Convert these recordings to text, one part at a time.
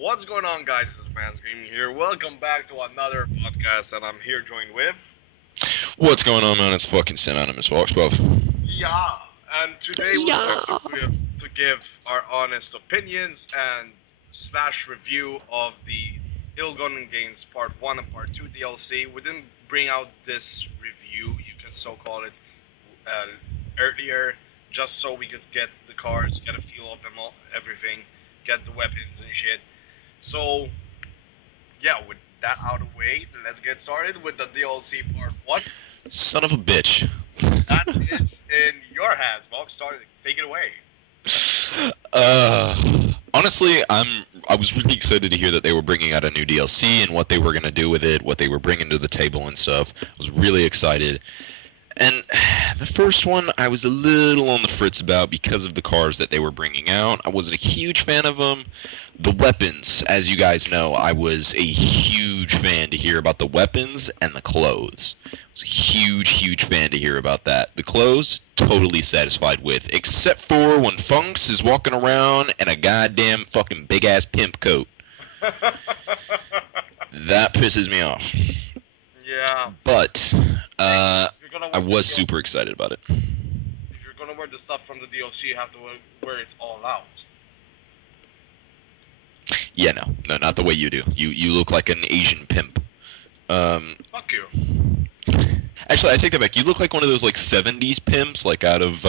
What's going on, guys? This is Man's Gaming here. Welcome back to another podcast, and I'm here joined with. What's going on, man? It's fucking Synonymous Fox Buff. Yeah, and today we're going Yeah. to give our honest opinions and slash review of the Ill Gun Games Part 1 and Part 2 DLC. We didn't bring out this review, you can so call it, earlier, just so we could get the cards, get a feel of them all, everything, get the weapons and shit. So, yeah, with that out of the way, let's get started with the DLC Part 1. Son of a bitch. That is in your hands, Bob. Take it away. Honestly, I was really excited to hear that they were bringing out a new DLC and what they were gonna do with it, what they were bringing to the table and stuff. I was really excited. And the first one, I was a little on the fritz about because of the cars that they were bringing out. I wasn't a huge fan of them. The weapons, as you guys know, I was a huge fan to hear about the weapons and the clothes. I was a huge fan to hear about that. The clothes, totally satisfied with, except for when Funks is walking around in a goddamn fucking big-ass pimp coat. That pisses me off. Yeah. But, I was super excited about it. If you're gonna wear the stuff from the DLC, you have to wear it all out. Yeah, no, not the way you do. You look like an Asian pimp. Fuck you. Actually, I take that back. You look like one of those like '70s pimps, like out of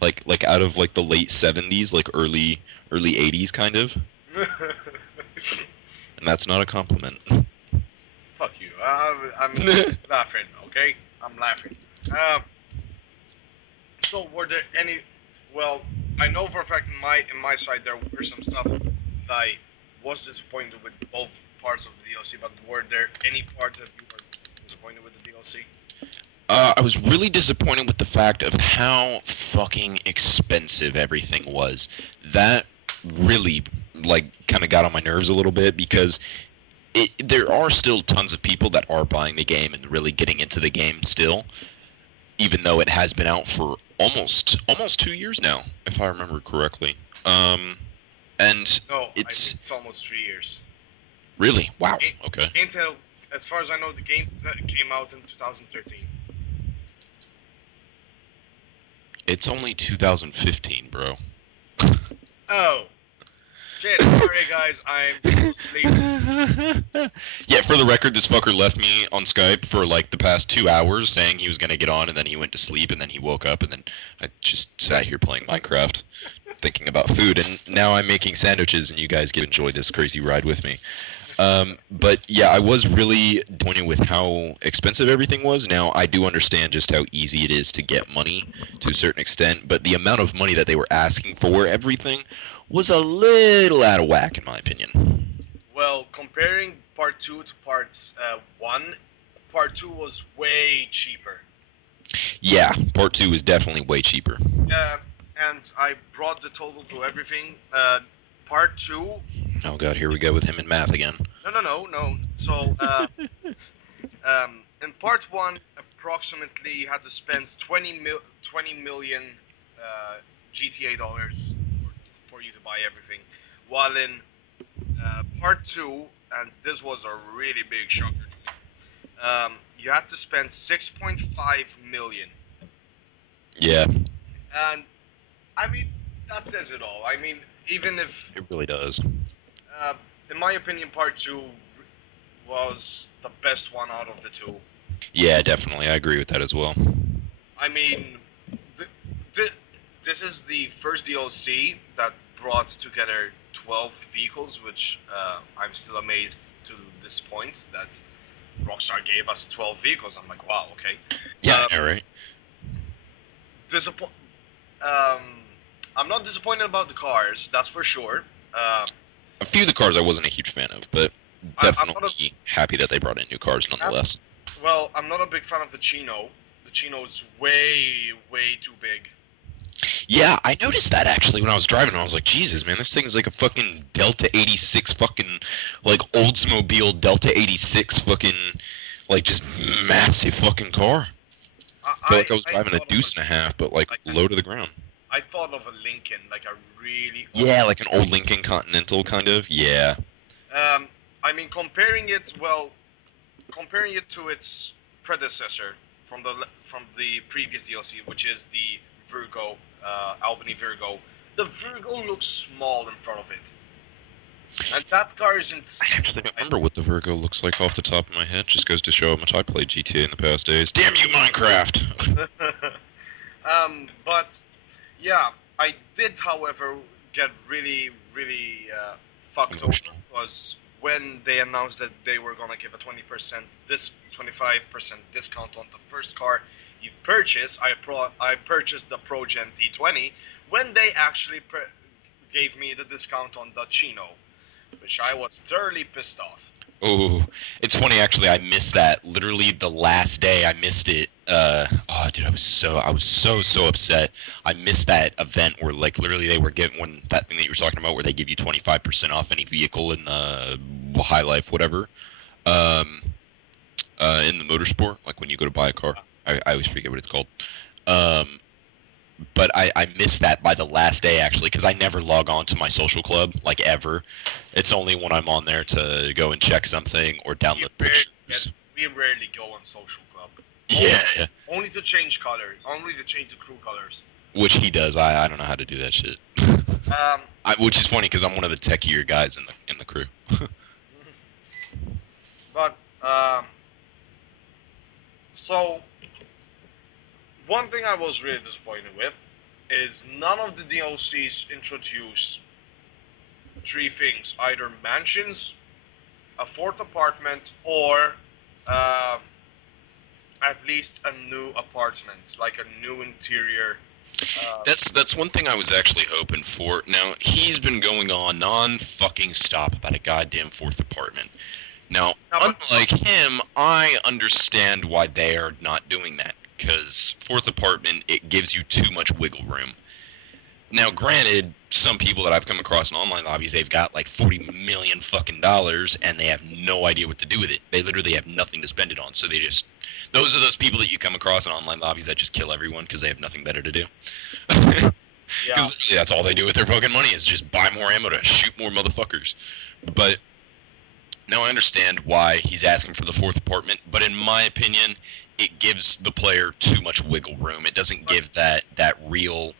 like out of like the late '70s, like early '80s kind of. And that's not a compliment. Fuck you. I'm laughing. Okay, I'm laughing. So were there any? Well, I know for a fact in my side there were some stuff that I was disappointed with both parts of the DLC, but were there any parts that you were disappointed with the DLC? I was really disappointed with the fact of how fucking expensive everything was. That really, like, kind of got on my nerves a little bit because there are still tons of people that are buying the game and really getting into the game still, even though it has been out for almost 2 years now, if I remember correctly. And No, I it's think it's almost 3 years. really wow. Okay. Intel, as far as I know, the game came out in 2013. It's only 2015, bro. Oh, shit! Sorry, guys, I'm still sleeping. Yeah, for the record, this fucker left me on Skype for like the past 2 hours saying he was gonna get on, and then he went to sleep, and then he woke up, and then I just sat here playing Minecraft, thinking about food, and now I'm making sandwiches, and you guys get to enjoy this crazy ride with me. But yeah, I was really disappointed with how expensive everything was. Now, I do understand just how easy it is to get money to a certain extent, but the amount of money that they were asking for everything was a little out of whack, in my opinion. Well, comparing part 2 to part 1, part 2 was way cheaper. Yeah, part 2 is definitely way cheaper. And I brought the total to everything. Part 2. Oh god, here we go with him in math again. No. So, in part 1, approximately you had to spend 20 million GTA dollars for you to buy everything. While in part 2, and this was a really big shocker to me, you had to spend 6.5 million. Yeah. And I mean, that says it all. I mean, even if It really does. in my opinion, part 2 was the best one out of the two. Yeah, definitely. I agree with that as well. I mean, this is the first DLC that brought together 12 vehicles, which I'm still amazed to this point that Rockstar gave us 12 vehicles. I'm like, wow, okay. Yeah, right. I'm not disappointed about the cars, that's for sure. A few of the cars I wasn't a huge fan of, but definitely happy that they brought in new cars nonetheless. Well, I'm not a big fan of the Chino. The Chino's way too big. Yeah, I noticed that actually when I was driving. I was like, Jesus, man, this thing is like a fucking Delta 86 fucking, like, Oldsmobile Delta 86 fucking, like, just massive fucking car. I felt like I was driving a deuce and a half, but, like low to the ground. I thought of a Lincoln, like a really... Yeah, like an old Lincoln Continental, kind of. Yeah. Um, I mean, comparing it to its predecessor from the previous DLC, which is the Virgo, Albany Virgo. The Virgo looks small in front of it, and that car is I insane. actually don't remember what the Virgo looks like off the top of my head. Just goes to show how much I played GTA in the past days. Damn you, Minecraft! But yeah, I did, however, get really fucked over Emotional. because when they announced that they were gonna give a 25% discount on the first car you purchase, I purchased the ProGen T20 when they actually gave me the discount on the Chino, which I was thoroughly pissed off. Oh, it's funny actually. I missed that. Literally the last day, I missed it. Oh, dude, I was so upset. I missed that event where like literally they were getting when that thing that you were talking about where they give you 25% off any vehicle in the High Life, whatever. Um, in the motorsport, like when you go to buy a car. I always forget what it's called. Um, but I missed that by the last day actually because I never log on to my social club like ever. It's only when I'm on there to go and check something or We download rarely get, pictures. we rarely go on social club. Only, Yeah, only to change color, only to change the crew colors. which he does. I don't know how to do that shit. Um, Which is funny because I'm one of the techier guys in the crew. but so one thing I was really disappointed with is none of the DLCs introduce three things: either mansions, a fourth apartment, or uh, at least a new apartment, like a new interior. Uh, That's one thing I was actually hoping for. Now he's been going on non fucking stop about a goddamn fourth apartment. Now, no, but unlike him, I understand why they are not doing that. Because fourth apartment, it gives you too much wiggle room. Now, granted, some people that I've come across in online lobbies, they've got like 40 million fucking dollars, and they have no idea what to do with it. They literally have nothing to spend it on, so they just. Those are those people that you come across in online lobbies that just kill everyone because they have nothing better to do. yeah, Because that's all they do with their fucking money is just buy more ammo to shoot more motherfuckers. But now I understand why he's asking for the fourth apartment, but in my opinion, it gives the player too much wiggle room. It doesn't but give that real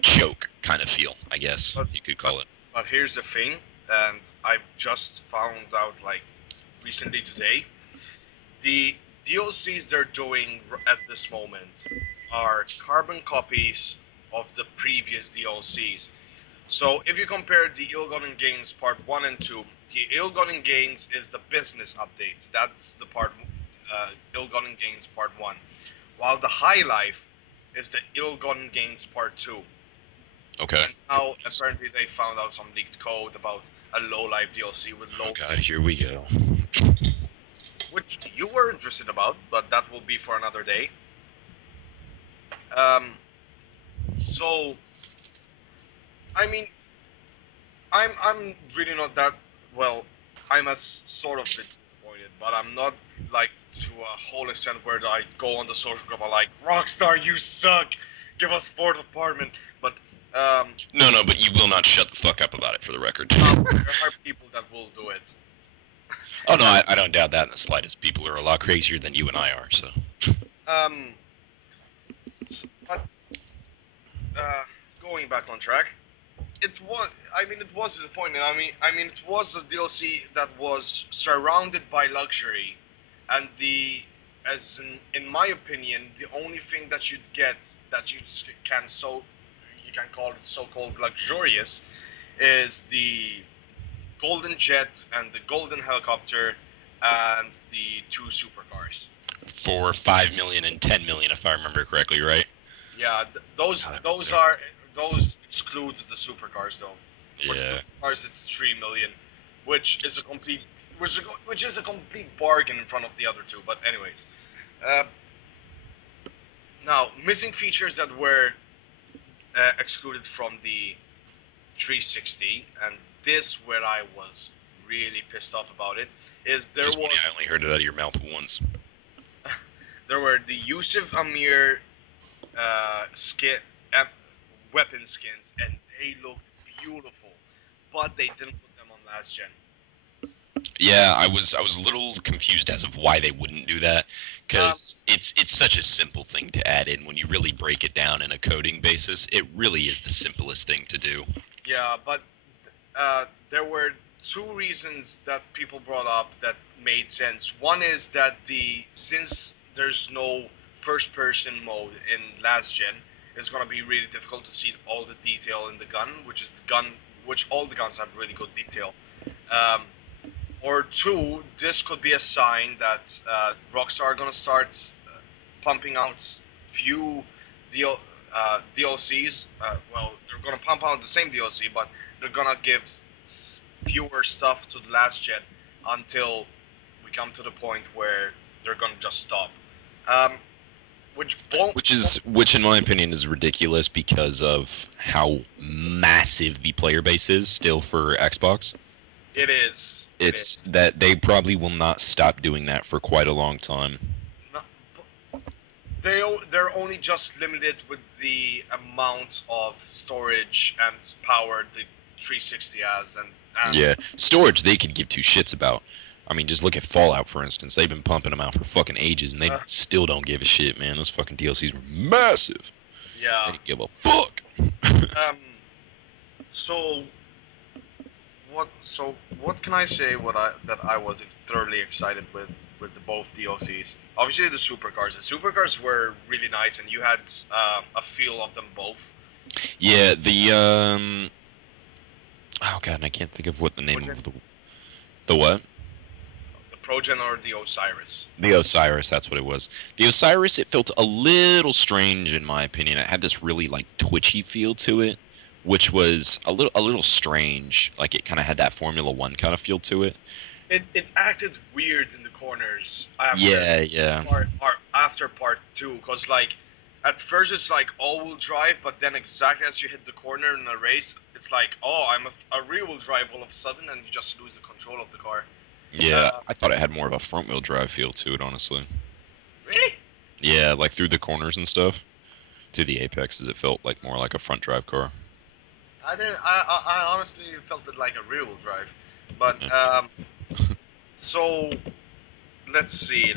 choke kind of feel, I guess but you could but, call it. but here's the thing, and I've just found out like recently today. The DLCs they're doing at this moment are carbon copies of the previous DLCs. So if you compare the Ill-Gotten Gains Part 1 and 2, the Ill-Gotten Gains is the business updates. That's the part Ill-Gotten Gains Part 1. While the High Life is the Ill-Gotten Gains Part 2. Okay. And now apparently they found out some leaked code about a low life DLC with Oh low, god, here we go. which you were interested about, but that will be for another day. Um, so I mean, I'm really not that well. I'm a sort of bit disappointed, but I'm not like to a whole extent where I go on the social group. I'm like, Rockstar, you suck. Give us fourth apartment. But um, No, but you will not shut the fuck up about it for the record. there are people that will do it. Oh no, I don't doubt that in the slightest. People are a lot crazier than you and I are, so. Um, but going back on track, it was. I mean, it was disappointing. I mean, it was a DLC that was surrounded by luxury, and as in my opinion, the only thing that you'd get that you can call it so-called luxurious is the golden jet and the golden helicopter and the two supercars. For 5 million and 10 million, if I remember correctly, right? Yeah, those God, that those sucked. are those exclude the supercars though. For the Yeah. supercars, it's 3 million, which is a complete which is a complete bargain in front of the other two. But anyways, uh, now missing features that were excluded from the 360, and this where I was really pissed off about it is Which is funny, I only heard it out of your mouth once. there were the Yusuf Amir skin uh, weapon skins, and they looked beautiful, but they didn't put them on last gen. Yeah, I was a little confused as of why they wouldn't do that, Um, because it's such a simple thing to add in when you really break it down in a coding basis. It really is the simplest thing to do. yeah, but there were two reasons that people brought up that made sense. One is that since there's no first person mode in last gen, it's gonna be really difficult to see all the detail in the gun, which all the guns have really good detail. Um, or two, this could be a sign that Rockstar are gonna start pumping out few DL, DLCs. Well, they're gonna pump out the same DLC, but they're gonna give fewer stuff to the last gen until we come to the point where they're gonna just stop. Um, which won't. Which in my opinion is ridiculous because of how massive the player base is still for Xbox. It is. It It's is. that they probably will not stop doing that for quite a long time. Not, they're only just limited with the amount of storage and power the 360 has, and Yeah, storage they could give two shits about. I mean, just look at Fallout for instance. They've been pumping them out for fucking ages, and they uh, still don't give a shit, man. Those fucking DLCs were massive. They yeah. didn't give a fuck. Um. So what can I say? What I that I was thoroughly excited with the both DLCs. Obviously, the supercars. The supercars were really nice, and you had a feel of them both. Yeah, oh god, I can't think of what the name Progen, of the what? the Progen or the Osiris. The Osiris, that's what it was. The Osiris, it felt a little strange in my opinion. It had this really like twitchy feel to it, which was a little strange. Like it kind of had that Formula One kind of feel to it. It acted weird in the corners after Yeah, yeah, after part two, cause like at first it's like all-wheel drive, but then exactly as you hit the corner in a race, it's like, oh, I'm a rear-wheel drive all of a sudden, and you just lose the control of the car. yeah. Uh, I thought it had more of a front wheel drive feel to it, honestly. really? Yeah, like through the corners and stuff. To the apexes, it felt like more like a front drive car. I didn't. I honestly felt it like a rear-wheel drive, but Yeah. so let's see.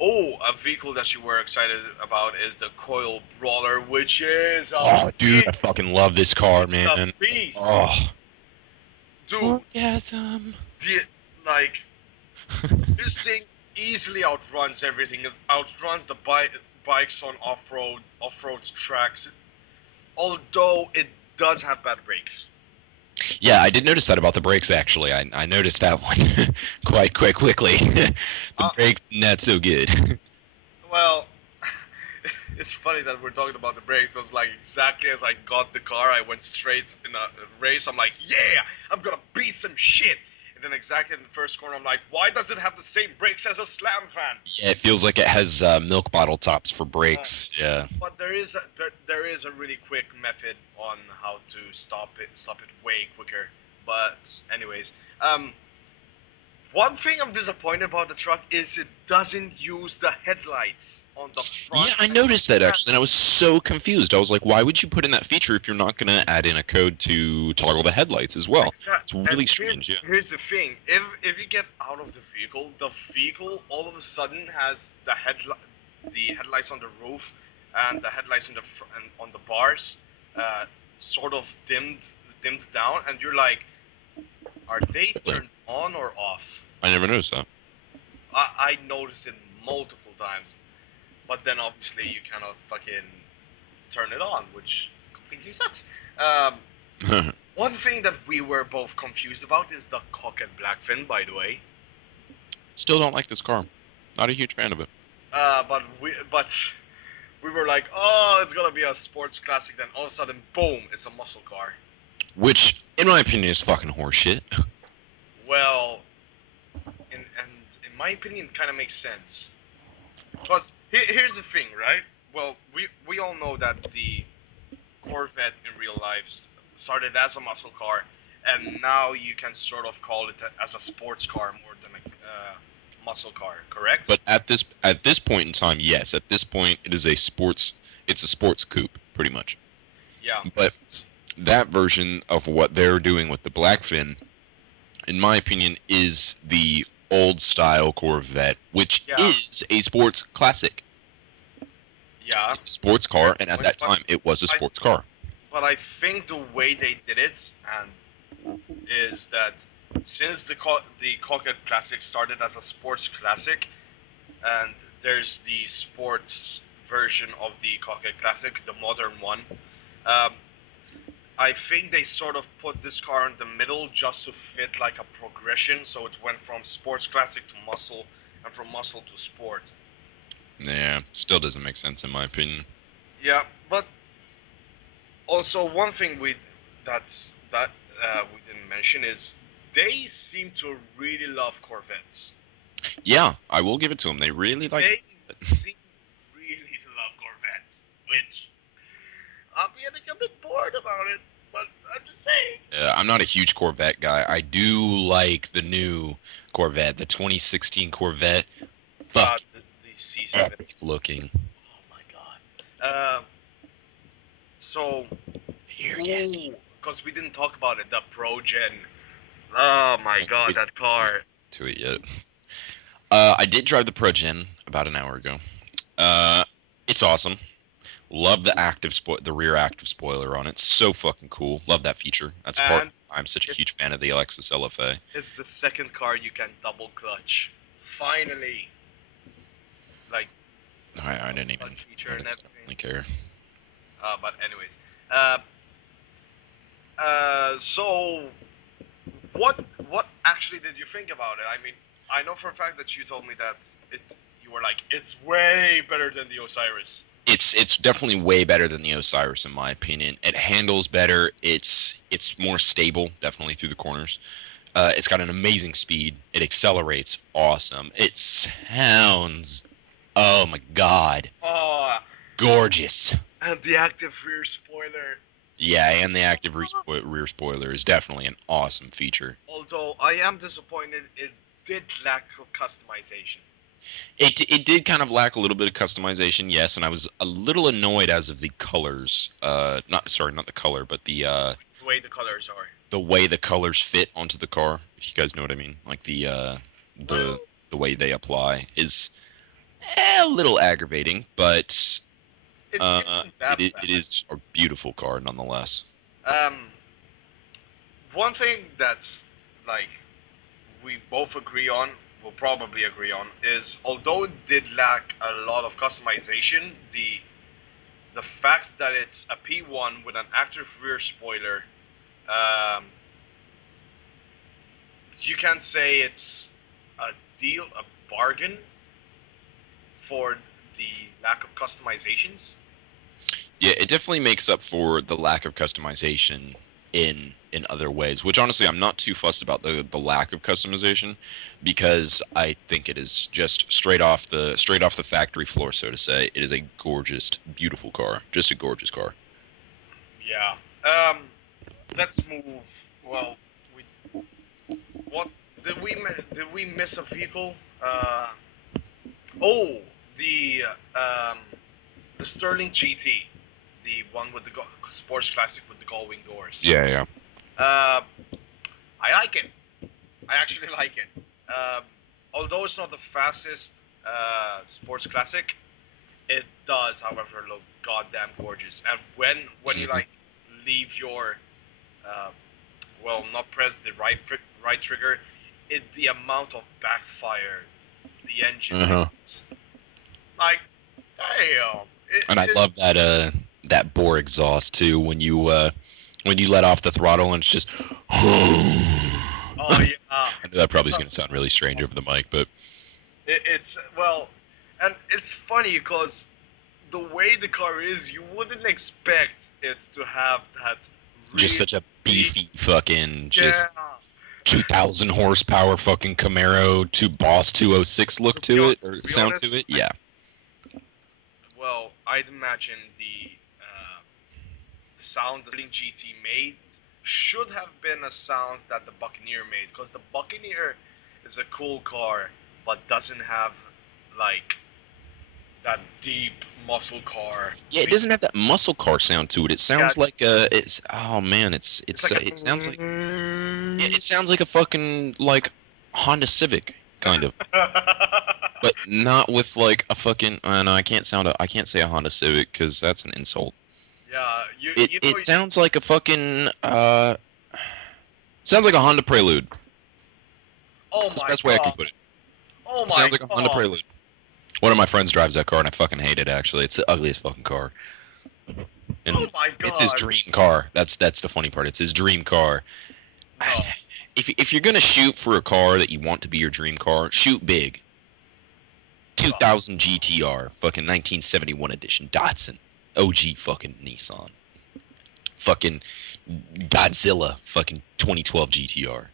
Oh, a vehicle that you were excited about is the Coil Brawler, which is a Oh, dude, I beast. fucking love this car, It's a man. beast, Oh, dude. orgasm. The like this thing easily outruns everything. It outruns the bikes on off-road tracks. Although it does have bad brakes. Yeah, I did notice that about the brakes. Actually, I noticed that one quite quickly. The Uh, brakes not so good. well, it's funny that we're talking about the brakes. Because like exactly as I got the car, I went straight in a race. I'm like, yeah, I'm gonna beat some shit. And then exactly in the first corner, I'm like, why does it have the same brakes as a slam fan? Yeah, it feels like it has milk bottle tops for Uh, brakes. Yeah. but there is a really quick method on how to stop it way quicker. But anyways, um, one thing I'm disappointed about the truck is it doesn't use the headlights on the Yeah, front I and noticed that back. actually, and I was so confused. I was like, why would you put in that feature if you're not gonna add in a code to toggle the headlights as well? Exact. It's And really strange. Yeah. here's the thing: if you get out of the vehicle all of a sudden has the headlights on the roof, and the headlights in and on the bars, uh, sort of dimmed down, and you're like, are they Really? turned on or off? I never noticed that. I noticed it multiple times, but then obviously you cannot fucking turn it on, which completely sucks. Um, One thing that we were both confused about is the cock and black fin, by the way. Still don't like this car. Not a huge fan of it. But we were like, oh, it's gonna be a sports classic. Then all of a sudden, boom, it's a muscle car. Which, in my opinion, is fucking horseshit. Well, in my opinion, kind of makes sense. Cause here's the thing, right? Well, we all know that the Corvette in real life started as a muscle car, and now you can sort of call it as a sports car more than a muscle car, correct? But at this point in time, yes. At this point, it is a sports. It's a sports coupe, pretty much. Yeah. But that version of what they're doing with the Blackfin, in my opinion, is the old style Corvette, which Yeah, is a sports classic. yeah, It's a sports fair car, and at point. that time, it was a I sports car. I think the way they did it and is that since the Cockpit Classic started as a sports classic, and there's the sports version of the Cockpit Classic, the modern one. Um, I think they sort of put this car in the middle just to fit like a progression, so it went from sports classic to muscle, and from muscle to sport. Yeah, still doesn't make sense in my opinion. Yeah, but also one thing that we didn't mention is they seem to really love Corvettes. Yeah, I will give it to them. They really like. They seem really to love Corvettes, which I'm getting a bit bored about it, but I'm just saying. I'm not a huge Corvette guy. I do like the new Corvette, the 2016 Corvette. Fuck, The C7. epic looking. Oh my god. So, Here, yeah. ooh, because we didn't talk about it, the Pro Gen. Oh my god, that car. To it yet. I did drive the Progen about an hour ago. It's awesome. Love the rear active spoiler on it. So fucking cool. Love that feature. That's part. And I'm such a it's, huge fan of the Lexus LFA. it's the second car you can double clutch. Finally. Like, I double didn't even clutch feature and notice. I everything. don't really care. But anyways. Uh, so what actually did you think about it? I mean, I know for a fact that you told me that it you were like it's way better than the Osiris. It's definitely way better than the Osiris in my opinion. It handles better. It's more stable, definitely through the corners. It's got an amazing speed. It accelerates awesome. It sounds, oh my god, Oh, gorgeous. and the active rear spoiler. Yeah, and the active rear spoiler is definitely an awesome feature. Although I am disappointed, it did lack of customization. It did kind of lack a little bit of customization, yes, and I was a little annoyed as of the colors. Not the color, but The way the colors are. the way the colors fit onto the car. If you guys know what I mean, like the Well, the way they apply is a little aggravating, but it isn't that it bad. is a beautiful car nonetheless. Um, One thing that's like we both agree on, will probably agree on, is although it did lack a lot of customization, the fact that it's a P1 with an active rear spoiler, um, you can say it's a deal, a bargain for the lack of customizations. Yeah, it definitely makes up for the lack of customization in other ways, which honestly I'm not too fussed about the lack of customization because I think it is just straight off the factory floor, so to say. It is a gorgeous, beautiful car. Just a gorgeous car. Yeah. Let's move. Well, we what did we miss a vehicle? Oh, the um, the Sterling GT, the one with the sports classic with the gull wing doors. Yeah, yeah. Uh, I like it. I actually like it. Although it's not the fastest sports classic, it does, however, look goddamn gorgeous. And when you Hmm. like leave your uh, well, not press the right trigger, the amount of backfire the engine Uh-huh. makes, like, damn, And I it love that bore exhaust too when you let off the throttle and it's just oh I yeah, know that probably is going to sound really strange over the mic, but it's well, and it's funny because the way the car is, you wouldn't expect it to have that just really such a beefy fucking yeah. just 2000 horsepower fucking Camaro to Boss 206 look To or be sound honest, to it. Yeah. well, I'd imagine the sound the Sterling GT made should have been a sound that the Buccaneer made, because the Buccaneer is a cool car, but doesn't have like that deep muscle car Yeah, it thing. doesn't have that muscle car sound to it. It Yeah, sounds like it's oh man, it's like it sounds like a. it sounds like a fucking like Honda Civic kind of, but not with like a fucking. No, I can't say a Honda Civic because that's an insult. Yeah, you know. It sounds like a fucking sounds like a Honda Prelude. Oh That's the my best way I can god. put it. Oh It my sounds like a Honda god. Prelude. One of my friends drives that car and I fucking hate it. Actually, it's the ugliest fucking car, Oh and my it's his god. dream car. That's the funny part. It's his dream car. No. If you're gonna shoot for a car that you want to be your dream car, shoot big. Well, 2000 GTR, fucking 1971 edition Datsun, OG fucking Nissan, fucking Godzilla, fucking 2012 GTR,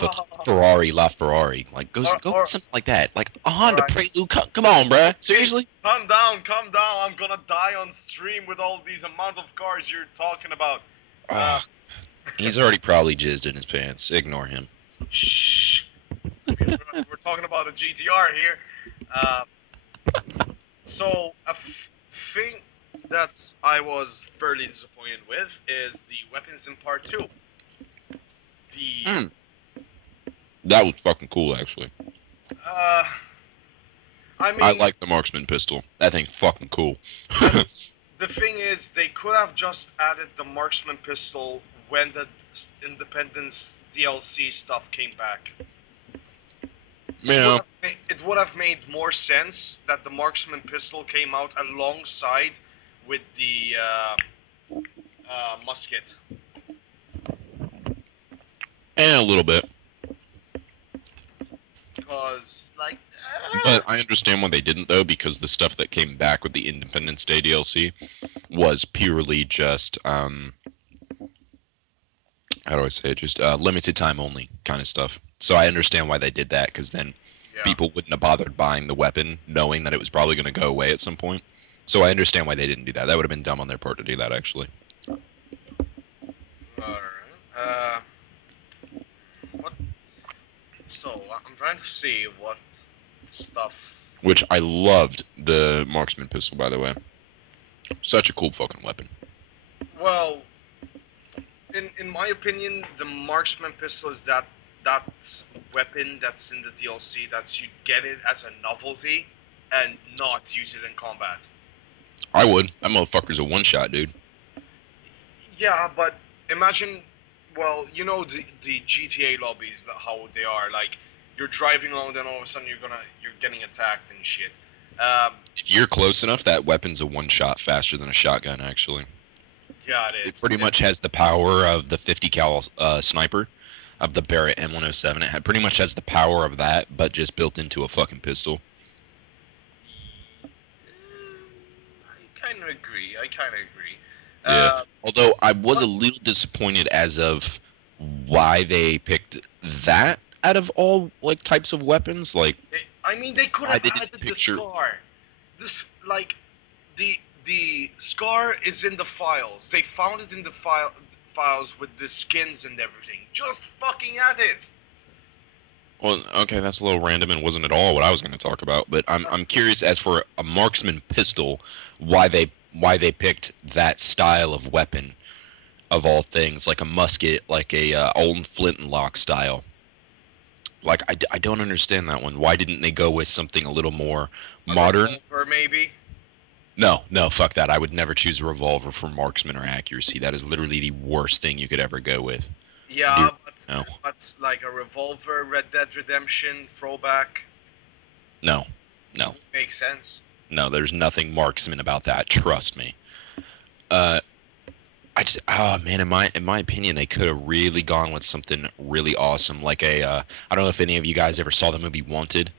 fucking oh. Ferrari La Ferrari, like go Or something like that, like a all Honda right. Prelude. Come on, bruh, Hey, seriously? calm down, calm down. I'm gonna die on stream with all these amount of cars you're talking about. Uh, Oh, he's already probably jizzed in his pants. Ignore him. shh. We're talking about a GTR here. Uh, so thing that I was fairly disappointed with is the weapons in part two. The Mm, that was fucking cool, actually. uh, I I mean, like the marksman pistol. That thing's fucking cool. I mean, the thing is, they could have just added the marksman pistol when the Independence DLC stuff came back. Yeah, It would have made more sense that the marksman pistol came out alongside with the musket. and a little bit. Cause like, But I understand why they didn't though, because the stuff that came back with the Independence Day DLC was purely just how do I say it? Just limited time only kind of stuff. So I understand why they did that, because then yeah. people wouldn't have bothered buying the weapon, knowing that it was probably going to go away at some point. So I understand why they didn't do that. That would have been dumb on their part to do that, actually. Alright. What? So I'm trying to see what stuff. Which I loved the marksman pistol, by the way. Such a cool fucking weapon. Well, in my opinion, the marksman pistol is that weapon that's in the DLC. That's you get it as a novelty and not use it in combat. I would. That motherfucker's a one shot, dude. Yeah, but imagine, well, you know the GTA lobbies, how they are. Like you're driving along, then all of a sudden you're getting attacked and shit. Um, If you're close enough, that weapon's a one shot faster than a shotgun, actually. yeah, It it's pretty much has the power of the 50 cal sniper of the Barrett M107. Pretty much has the power of that, but just built into a fucking pistol. I kind of agree. I kind of agree. Yeah. Uh, Although I was a but little disappointed as of why they picked that out of all like types of weapons. Like I mean, they could why have they didn't added the picture. scar. This like the scar is in the files. They found it in the files with the skins and everything. Just fucking add it. Well, okay, that's a little random and wasn't at all what I was going to talk about. But I'm curious as for a marksman pistol, why they picked that style of weapon of all things, like a musket, like a old flintlock style. Like I don't understand that one. Why didn't they go with something a little more A modern? revolver, maybe. No, no, fuck that. I would never choose a revolver for marksman or accuracy. That is literally the worst thing you could ever go with. Yeah, Dear, no, but like a revolver, Red Dead Redemption throwback no, no, makes sense. no. There's nothing marksman about that. Trust me. Uh, oh man, in my opinion, they could have really gone with something really awesome, like a I don't know if any of you guys ever saw the movie Wanted,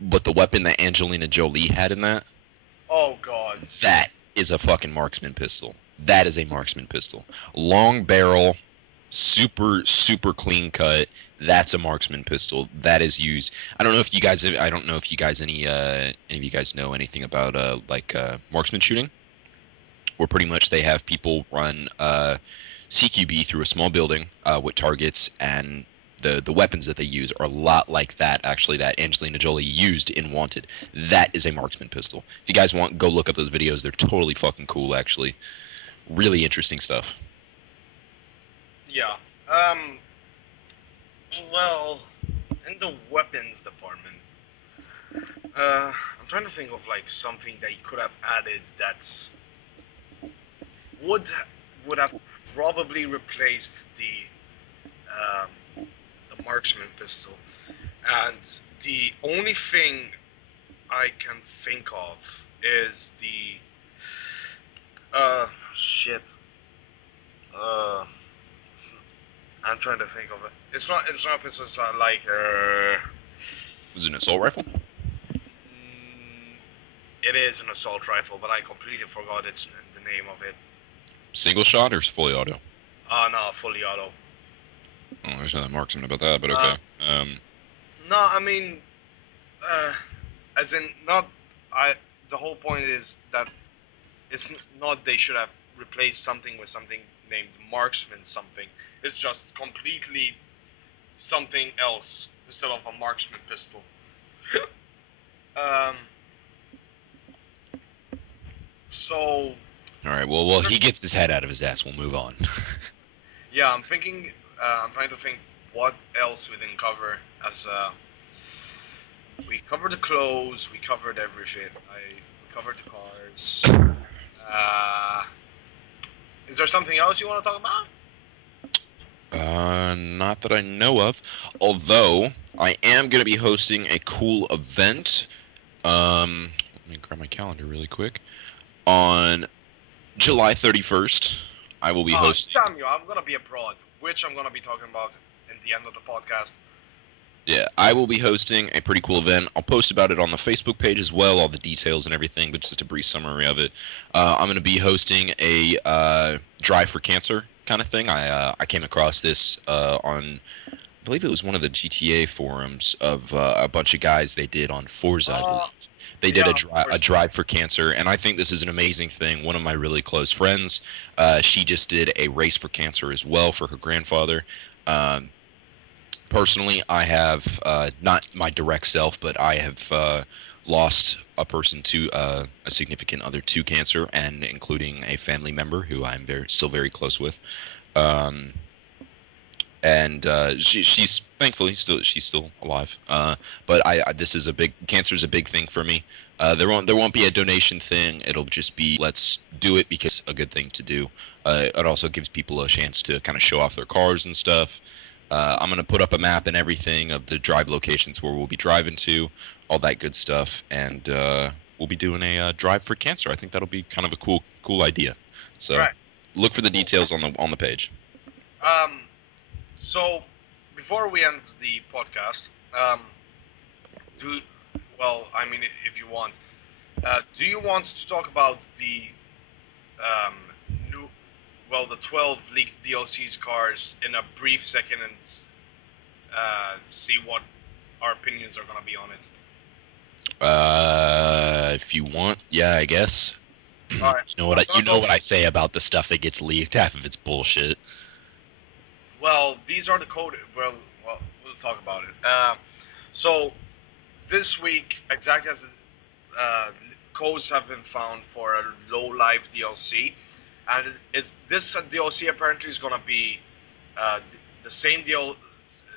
but the weapon that Angelina Jolie had in that, Oh God. that is a fucking marksman pistol. That is a marksman pistol. Long barrel, super clean cut. That's a marksman pistol. That is used. I don't know if you guys. I don't know if you guys any of you guys know anything about marksman shooting, where pretty much they have people run CQB through a small building with targets, and the weapons that they use are a lot like that. Actually, that Angelina Jolie used in Wanted. That is a marksman pistol. If you guys want, go look up those videos. They're totally fucking cool. Actually, really interesting stuff. Yeah. Um. Well, in the weapons department, I'm trying to think of like something that you could have added that would would have probably replaced the marksman pistol. And the only thing I can think of is the shit. Uh, I'm trying to think of it. It's not a pistol. It's not like Was it an assault rifle? it is an assault rifle, but I completely forgot the name of it. Single shot or fully auto? Oh no, fully auto. Oh, there's nothing marksman about that, but Uh, okay. no, I mean, uh, as in not. I. The whole point is that it's not they should have replaced something with something named marksman something. It's just completely something else instead of a marksman pistol. Um. So. All right. Well, he gets his head out of his ass. We'll move on. Yeah, I'm thinking. I'm trying to think what else we didn't cover. As we covered the clothes, we covered everything. We covered the cars. Uh, is there something else you want to talk about? Not that I know of. Although I am gonna be hosting a cool event. Let me grab my calendar really quick. On July 31st, I will be hosting. Samuel, I'm gonna be abroad, which I'm gonna be talking about in the end of the podcast. Yeah, I will be hosting a pretty cool event. I'll post about it on the Facebook page as well, all the details and everything, but just a brief summary of it. I'm going to be hosting a Drive for Cancer kind of thing. I came across this on, I believe it was one of the GTA forums of a bunch of guys they did on Forza, I believe. Uh, They did yeah, a first. drive for cancer, and I think this is an amazing thing. One of my really close friends, she just did a race for cancer as well for her grandfather. Um, Personally, I have not my direct self, but I have lost a person to a significant other to cancer, and including a family member who I'm still very close with. Um, and she's thankfully she's still alive. But this is a big cancer is a big thing for me. There won't be a donation thing. It'll just be let's do it because it's a good thing to do. It also gives people a chance to kind of show off their cars and stuff. I'm gonna put up a map and everything of the drive locations where we'll be driving to, all that good stuff, and we'll be doing a drive for cancer. I think that'll be kind of a cool idea. So Right. look for the Cool. details on the page. Um. So, before we end the podcast, do I mean, if you want, do you want to talk about the um, new, the 12 leaked DLCs cars in a brief second and see what our opinions are gonna be on it? If you want, yeah, I guess. All right, I'm You gonna know go. what I say about the stuff that gets leaked. Half of it's bullshit. Well, these are the code. We'll talk about it. So this week, exactly as uh, codes have been found for a low live DLC, and is this DLC apparently is gonna be the same deal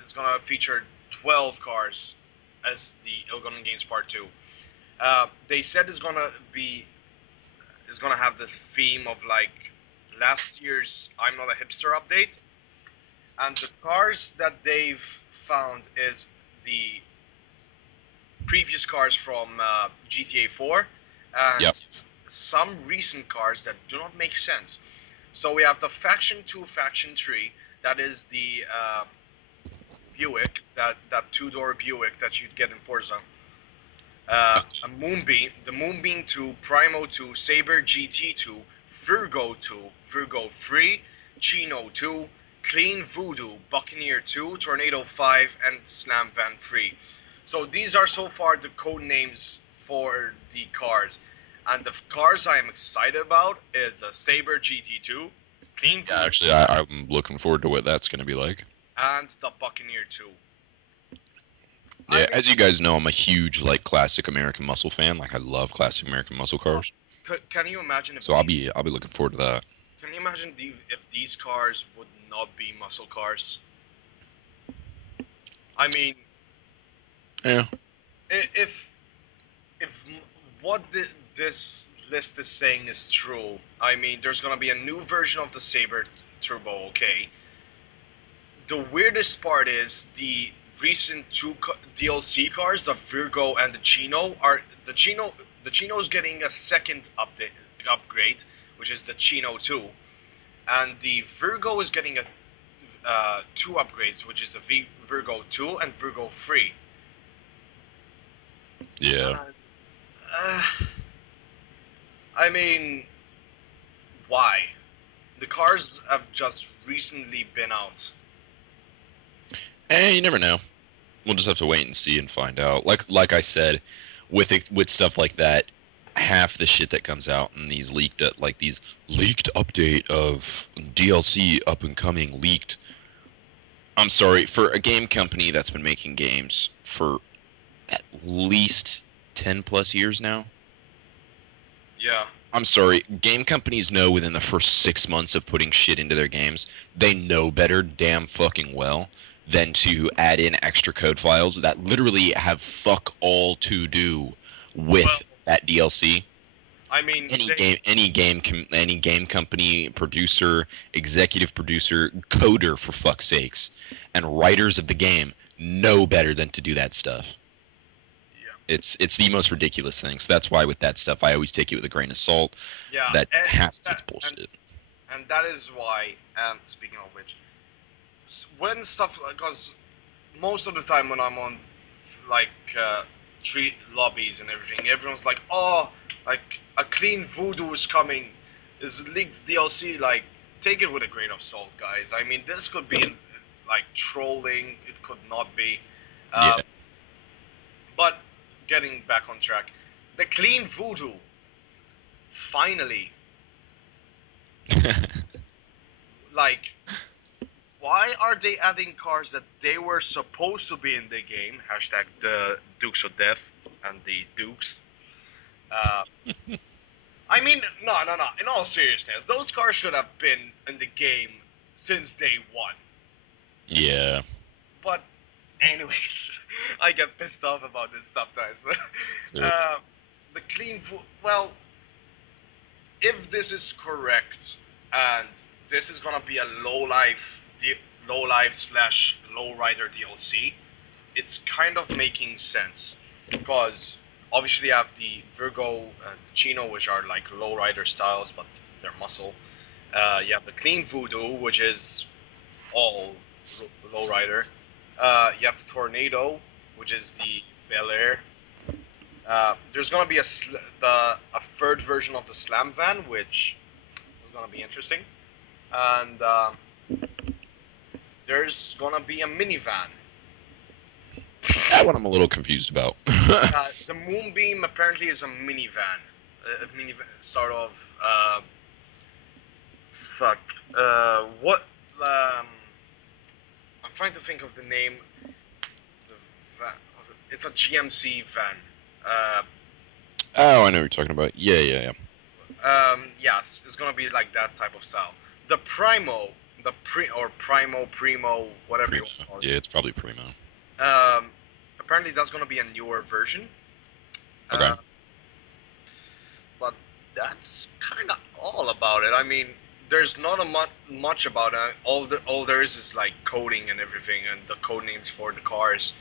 is gonna feature 12 cars as the Ilgonen Games Part 2. They said it's gonna have this theme of like last year's I'm Not a Hipster update, and the cars that they've found is the previous cars from GTA 4 and Yep. some recent cars that do not make sense. So we have the Faction 2, Faction 3, that is the Buick, that two-door Buick that you'd get in Forza. A Moonbeam, the Moonbeam 2, Primo 2, Saber GT 2, Virgo 2, Virgo 3, Chino 2, Clean Voodoo, Buccaneer 2, Tornado 5, and Slam Van 3. So these are so far the code names for the cars. And the cars I am excited about is a Saber GT2, Clean Yeah, Voodoo. actually, I'm looking forward to what that's going to be like. and the Buccaneer 2. I Yeah, mean, as you guys know, I'm a huge like classic American muscle fan. Like I love classic American muscle oh, cars. can you imagine if So these? I'll be looking forward to that. Can you imagine if these cars would not be muscle cars? I mean, Yeah. if what this list is saying is true, I mean, there's gonna be a new version of the Saber Turbo. Okay. The weirdest part is the recent two DLC cars, the Virgo and the Chino, are the Chino's getting a second upgrade, which is the Chino 2, and the Virgo is getting a two upgrades, which is the Virgo 2 and Virgo 3. Yeah. Uh, uh, I mean, why? The cars have just recently been out. You never know. We'll just have to wait and see and find out. Like I said, with stuff like that, half the shit that comes out in these these leaked update of DLC up and coming leaked. I'm sorry, for a game company that's been making games for at least 10 plus years now. Yeah. I'm sorry, game companies know within the first 6 months of putting shit into their games, they know better damn fucking well than to add in extra code files that literally have fuck all to do with Well, that DLC. I mean, Any game company, producer, executive producer, coder for fuck's sakes, and writers of the game know better than to do that stuff. yeah, It's the most ridiculous thing. So that's why with that stuff, I always take it with a grain of salt. yeah, That and half of it's that, bullshit. and that is why. Speaking of which, when stuff because most of the time when I'm on like street lobbies and everything, everyone's like, "Oh, like a clean voodoo is coming, is leaked DLC." Like, take it with a grain of salt, guys. I mean, this could be like trolling. It could not be. Yeah. Um, but getting back on track, the clean voodoo finally, like, why are they adding cars that they were supposed to be in the game? Hashtag the Dukes of Death and the Dukes. Uh, I mean, no, no, no. In all seriousness, those cars should have been in the game since day one. Yeah. But, anyways, I get pissed off about this sometimes. So, uh, the well, if this is correct, and this is gonna be a low life slash low rider DLC, it's kind of making sense because obviously you have the Virgo and Chino, which are like low rider styles, but they're muscle. You have the Clean Voodoo, which is all low rider. You have the Tornado, which is the Bel Air. There's gonna be a third version of the Slam Van, which is gonna be interesting, and there's gonna be a minivan. that one I'm a little confused about. The Moonbeam apparently is a minivan, a minivan sort of. Fuck. What? Um, I'm trying to think of the name. The van. It's a GMC van. Uh, Oh, I know what you're talking about. Yeah, yeah, yes, it's gonna be like that type of style. The Primo, the Primo, whatever you Primo. want to call Yeah, it's probably Primo. it. Apparently that's gonna be a newer version. Okay. Uh, but that's kind of all about it. I mean, there's not much about it. All there is like coding and everything, and the code names for the cars.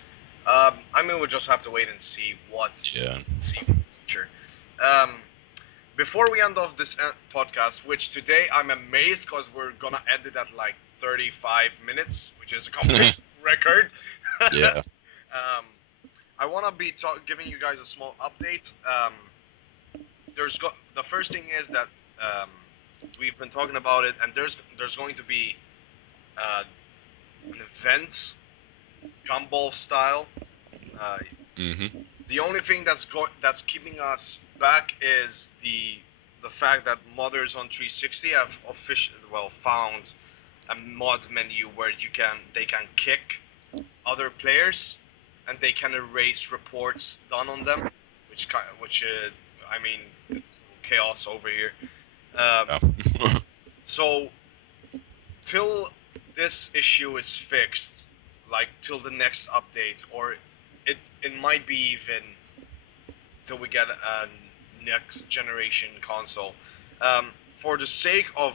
I mean, we'll just have to wait and see what Yeah. we see in the future. Um, Before we end off this podcast, which today I'm amazed because we're gonna end it at like 35 minutes, which is a complete record. Yeah. I want to be giving you guys a small update. The first thing is that um, we've been talking about it, and there's going to be uh, an event, gumball style. Uh, Mhm. the only thing that's keeping us back is the fact that modders on 360 have found a mod menu where they can kick other players, and they can erase reports done on them, which I mean is total chaos over here. Um, Yeah. so till this issue is fixed, like till the next update, or it might be even till we get a next generation console. For the sake of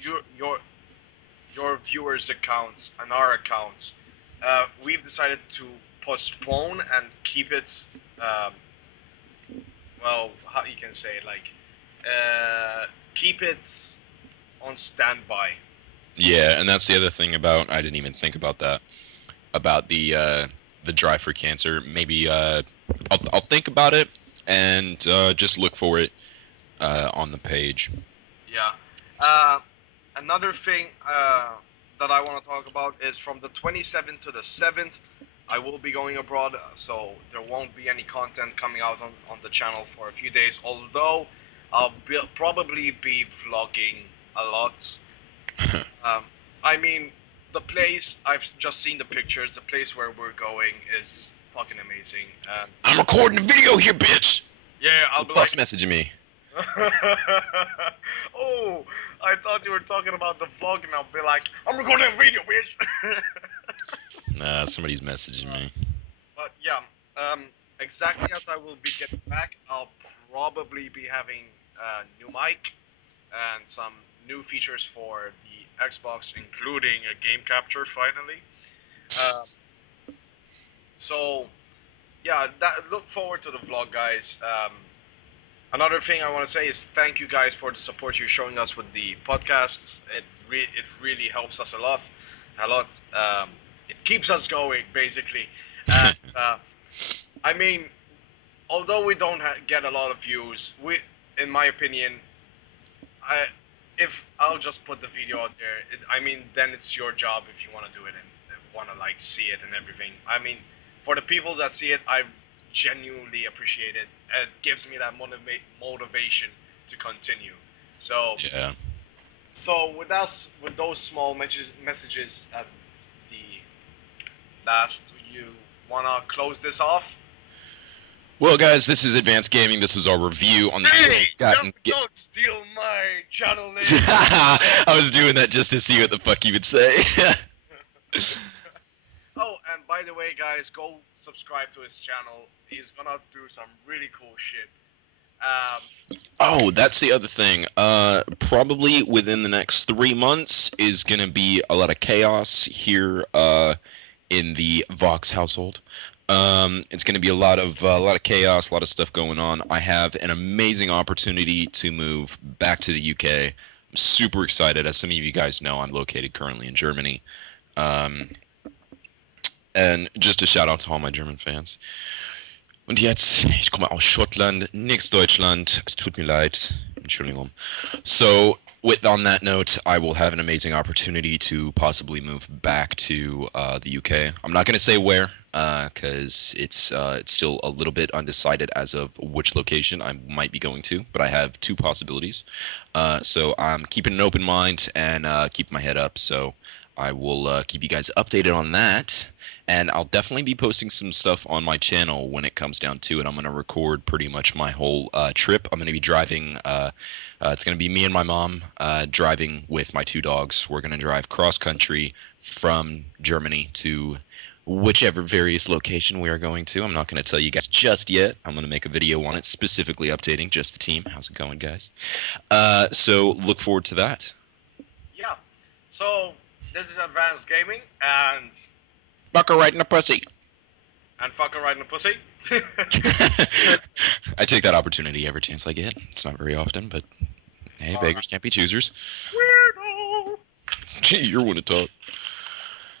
your your your viewers' accounts and our accounts, we've decided to postpone and keep it. Um, well, how you can say it, like keep it on standby. Yeah, and that's the other thing about I didn't even think about that about the drive for cancer. Maybe I'll think about it and just look for it on the page. Yeah. Uh, Another thing that I want to talk about is from the 27th to the 7th. I will be going abroad, so there won't be any content coming out on the channel for a few days. Although probably be vlogging a lot. Um, I mean, the place I've just seen the pictures. The place where we're going is fucking amazing, and I'm recording a video here, bitch. yeah, Who I'll the be fuck's like, messaging me? oh, I thought you were talking about the vlog, and I'll be like, I'm recording a video, bitch. Nah, somebody's messaging me. But yeah, um, exactly as I will be getting back, I'll probably be having a new mic and some new features for the Xbox, including a game capture finally. Um, so yeah, look forward to the vlog, guys. Another thing I want to say is thank you guys for the support you're showing us with the podcasts. It really helps us a lot, a lot. It keeps us going basically, and I mean, although we don't get a lot of views, in my opinion, I if I'll just put the video out there. I mean, then it's your job if you want to do it and want to like see it and everything. I mean, for the people that see it, I genuinely appreciate it. It gives me that motivation to continue. So, Yeah. with those small messages at the last, you wanna close this off? Well, guys, this is Advanced Gaming. This was our review on the Hey, ill-gotten. don't steal my channel name. I was doing that just to see what the fuck he would say. Oh, and by the way, guys, go subscribe to his channel. He's gonna do some really cool shit. Um, Oh, that's the other thing. Probably within the next 3 months is gonna be a lot of chaos here. In the Vox household. It's going to be a lot of chaos, a lot of stuff going on. I have an amazing opportunity to move back to the UK. I'm super excited. As some of you guys know, I'm located currently in Germany. Um, and just a shout out to all my German fans. Und jetzt, ich komme aus Schottland, nix Deutschland. Es tut mir leid. Entschuldigung. So, on that note, I will have an amazing opportunity to possibly move back to the UK. I'm not going to say where, because it's still a little bit undecided as of which location I might be going to. But I have two possibilities, so I'm keeping an open mind and keep my head up. So I will keep you guys updated on that. And I'll definitely be posting some stuff on my channel when it comes down to it. I'm going to record pretty much my whole trip. I'm going to be driving. It's going to be me and my mom driving with my two dogs. We're going to drive cross country from Germany to whichever various location we are going to. I'm not going to tell you guys just yet. I'm going to make a video on it specifically updating just the team. How's it going, guys? So look forward to that. yeah. So this is Advanced Gaming Bucker right in the pussy. and fucking riding a pussy. I take that opportunity every chance I get. It's not very often, but hey, All beggars right. can't be choosers. Weirdo. Gee, you're one to talk.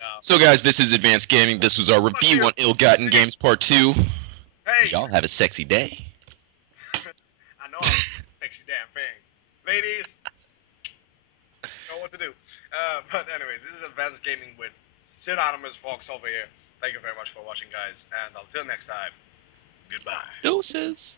Yeah. So, guys, this is Advanced Gaming. This was our Fuck review you. on Ill-Gotten Games Part 2. Hey, Y'all have a sexy day. I know I'm a sexy damn thing. Ladies, know what to do. But anyways, this is Advanced Gaming with Synonymous Fox over here. Thank you very much for watching, guys, and until next time, goodbye. Doses.